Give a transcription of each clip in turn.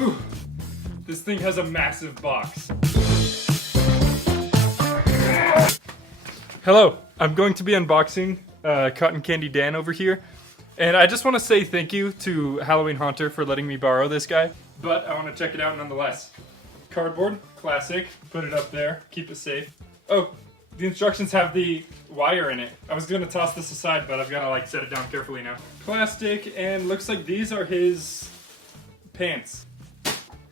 Whew. This thing has a massive box. Hello, I'm going to be unboxing Cotton Candy Dan over here. And I just want to say thank you to Halloween Haunter for letting me borrow this guy. But I want to check it out nonetheless. Cardboard, classic. Put it up there, keep it safe. Oh, the instructions have the wire in it. I was going to toss this aside, but I've got to like set it down carefully now. Plastic, and looks like these are his pants.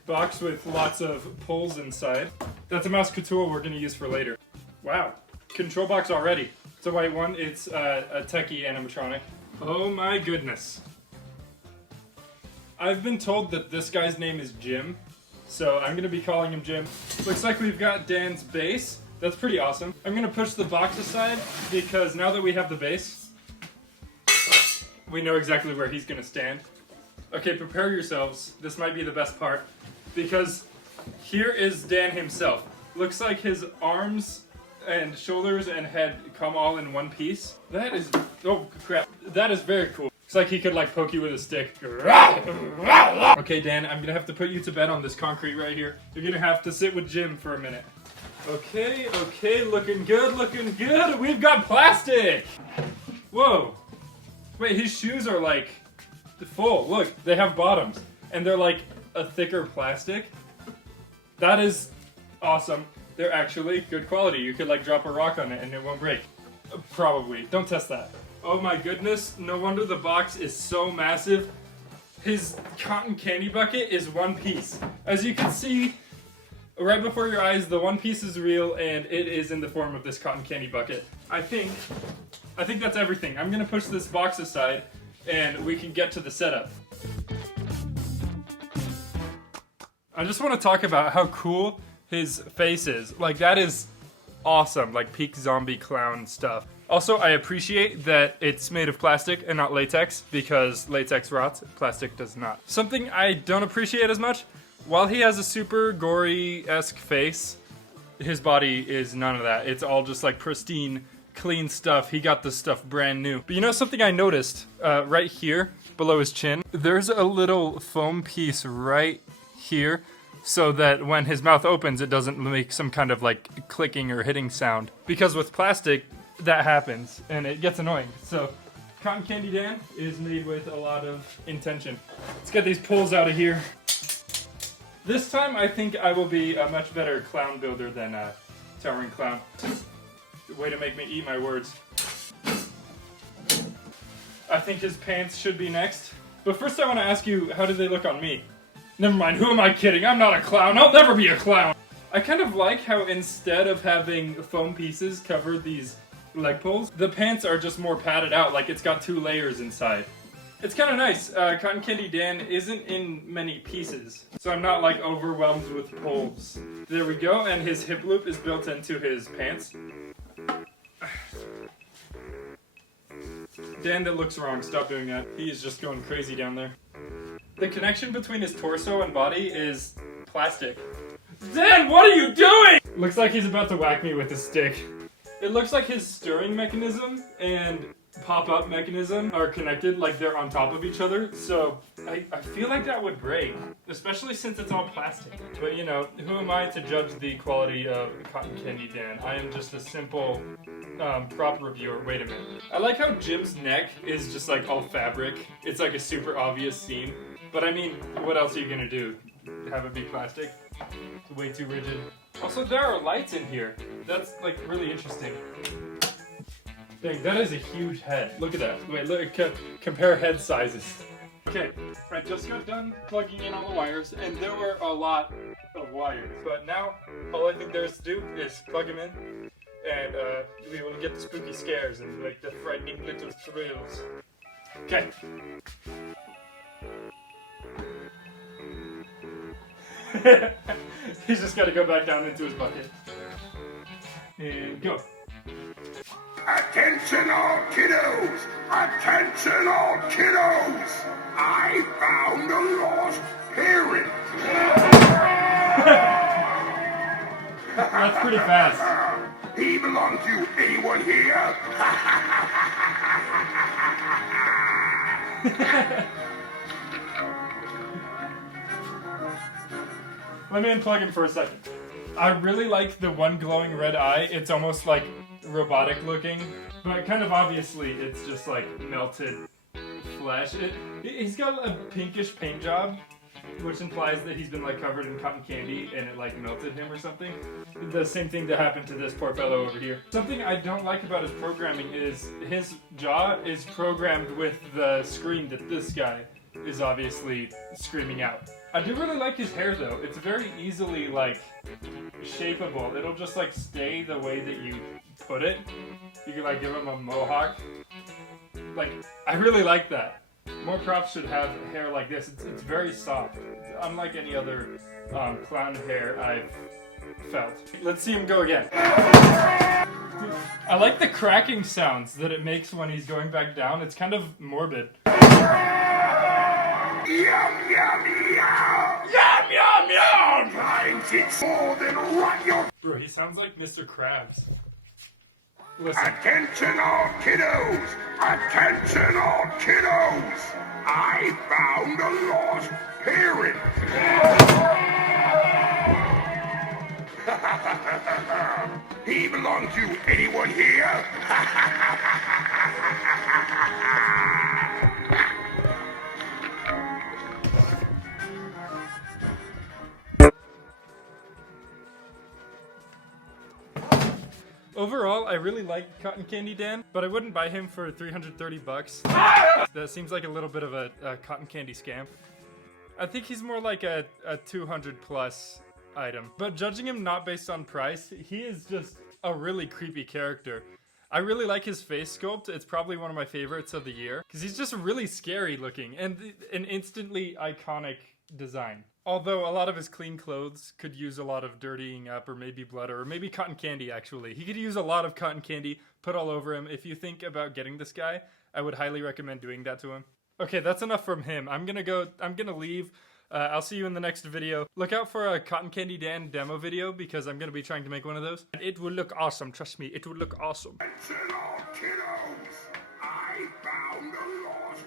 Box with lots of pulls inside. That's a mouse tool we're going to use for later. Wow, control box already. It's a white one. It's a techie animatronic. Oh my goodness. I've been told that this guy's name is Jim, so I'm going to be calling him Jim. Looks like we've got Dan's base. That's pretty awesome. I'm going to push the box aside because now that we have the base, we know exactly where he's going to stand. Okay, prepare yourselves. This might be the best part because here is Dan himself. Looks like his arms and shoulders and head come all in one piece. That is, oh crap, that is very cool. It's like he could like poke you with a stick. Okay, Dan, I'm gonna have to put you to bed on this concrete right here. You're gonna have to sit with Jim for a minute. Okay, looking good, looking good. We've got plastic. Whoa. Wait, his shoes are like full. Look, they have bottoms and they're like a thicker plastic. That is awesome. They're actually good quality. You could like drop a rock on it and it won't break. Probably. Don't test that. Oh my goodness, no wonder the box is so massive. His cotton candy bucket is one piece. As you can see, right before your eyes, the one piece is real and it is in the form of this cotton candy bucket. I think that's everything. I'm gonna push this box aside and we can get to the setup. I just want to talk about how cool his face is. Like, that is awesome, like peak zombie clown stuff. Also, I appreciate that it's made of plastic and not latex because latex rots, plastic does not. Something I don't appreciate as much, while he has a super gory-esque face, his body is none of that. It's all just like pristine, clean stuff. He got this stuff brand new. But you know something I noticed right here below his chin? There's a little foam piece right here, so that when his mouth opens, it doesn't make some kind of like clicking or hitting sound. Because with plastic, that happens, and it gets annoying. So, Cotton Candy Dan is made with a lot of intention. Let's get these pulls out of here. This time, I think I will be a much better clown builder than Towering Clown. Way to make me eat my words. I think his pants should be next. But first I want to ask you, how do they look on me? Never mind, who am I kidding? I'm not a clown. I'll never be a clown. I kind of like how instead of having foam pieces cover these leg pulls, the pants are just more padded out, like it's got 2 layers inside. It's kind of nice. Cotton Candy Dan isn't in many pieces, so I'm not like overwhelmed with pulls. There we go, and his hip loop is built into his pants. Dan, that looks wrong. Stop doing that. He is just going crazy down there. The connection between his torso and body is plastic. Dan, what are you doing? Looks like he's about to whack me with a stick. It looks like his stirring mechanism and pop-up mechanism are connected, like they're on top of each other. So I feel like that would break, especially since it's all plastic. But you know, who am I to judge the quality of Cotton Candy Dan? I am just a simple prop reviewer. Wait a minute. I like how Jim's neck is just like all fabric. It's like a super obvious seam. But I mean, what else are you gonna do? Have it be plastic? It's way too rigid. Also, there are lights in here. That's like really interesting. Dang, that is a huge head. Look at that. Wait, look, compare head sizes. Okay, I just got done plugging in all the wires, and there were a lot of wires. But now, all I think there is to do is plug them in, and we will get the spooky scares and like the frightening little thrills. Okay. He's just got to go back down into his bucket. And go. Attention all kiddos! Attention all kiddos! I found a lost parent! That's pretty fast. He belongs to anyone here? Let me unplug him for a second. I really like the one glowing red eye. It's almost like robotic looking, but kind of obviously it's just like melted flesh. He's got a pinkish paint job, which implies that he's been like covered in cotton candy and it like melted him or something. The same thing that happened to this poor fellow over here. Something I don't like about his programming is his jaw is programmed with the scream that this guy is obviously screaming out. I do really like his hair though. It's very easily like shapeable. It'll just like stay the way that you put it. You can like give him a mohawk. Like, I really like that. More props should have hair like this. It's very soft. It's unlike any other clown hair I've felt. Let's see him go again. I like the cracking sounds that it makes when he's going back down. It's kind of morbid. Yum, yum, yum! Yum, yum, yum! Times it's more than rot your... Bro, he sounds like Mr. Krabs. Listen. Attention all kiddos! Attention all kiddos! I found a lost parent! He belongs to anyone here? Overall, I really like Cotton Candy Dan, but I wouldn't buy him for 330 bucks. That seems like a little bit of a cotton candy scam. I think he's more like a 200 plus item. But judging him not based on price, he is just a really creepy character. I really like his face sculpt. It's probably one of my favorites of the year because he's just really scary looking and an instantly iconic design. Although a lot of his clean clothes could use a lot of dirtying up or maybe blood or maybe cotton candy actually. He could use a lot of cotton candy put all over him. If you think about getting this guy, I would highly recommend doing that to him. Okay, that's enough from him. I'm gonna leave. I'll see you in the next video. Look out for a Cotton Candy Dan demo video because I'm gonna be trying to make one of those. It will look awesome, trust me, it will look awesome. Attention all kiddos! I found a lost